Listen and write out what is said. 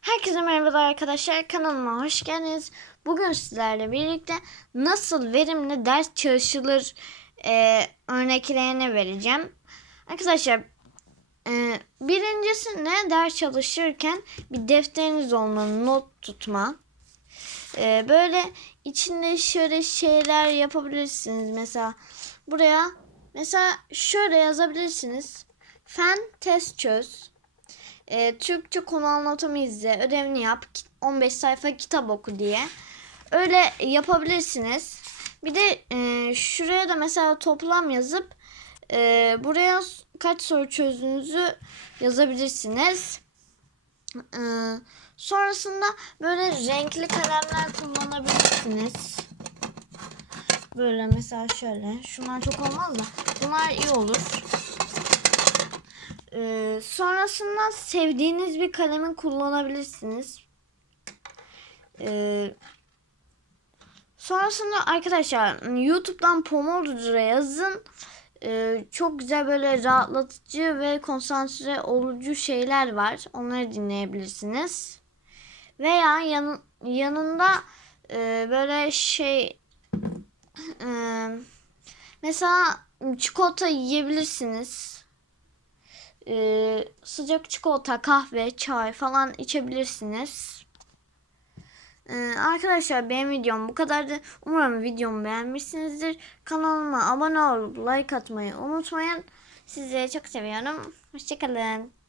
Herkese merhaba arkadaşlar. Kanalıma hoş geldiniz. Bugün sizlerle birlikte nasıl verimli ders çalışılır e, örneklerini vereceğim. Arkadaşlar e, birincisinde ders çalışırken bir defteriniz olmalı, not tutma. E, böyle içinde şöyle şeyler yapabilirsiniz. Mesela buraya mesela şöyle yazabilirsiniz. Fen test çöz. E, Türkçe konu anlatımı izle, ödevini yap, ki- 15 sayfa kitap oku diye. Öyle yapabilirsiniz. Bir de e, şuraya da mesela toplam yazıp e, buraya kaç soru çözdüğünüzü yazabilirsiniz. E, sonrasında böyle renkli kalemler kullanabilirsiniz. Böyle mesela şöyle. Şunlar çok olmaz da. Bunlar iyi olur. Ee, sonrasında sevdiğiniz bir kalemi kullanabilirsiniz. Ee, sonrasında arkadaşlar YouTube'dan Pomodoro yazın. Ee, çok güzel böyle rahatlatıcı ve konsantre olucu şeyler var. Onları dinleyebilirsiniz. Veya yan, yanında e, böyle şey e, mesela çikolata yiyebilirsiniz. Ee, sıcak çikolata, kahve, çay falan içebilirsiniz. Ee, arkadaşlar benim videom bu kadardı. Umarım videomu beğenmişsinizdir. Kanalıma abone olup like atmayı unutmayın. Sizleri çok seviyorum. Hoşçakalın.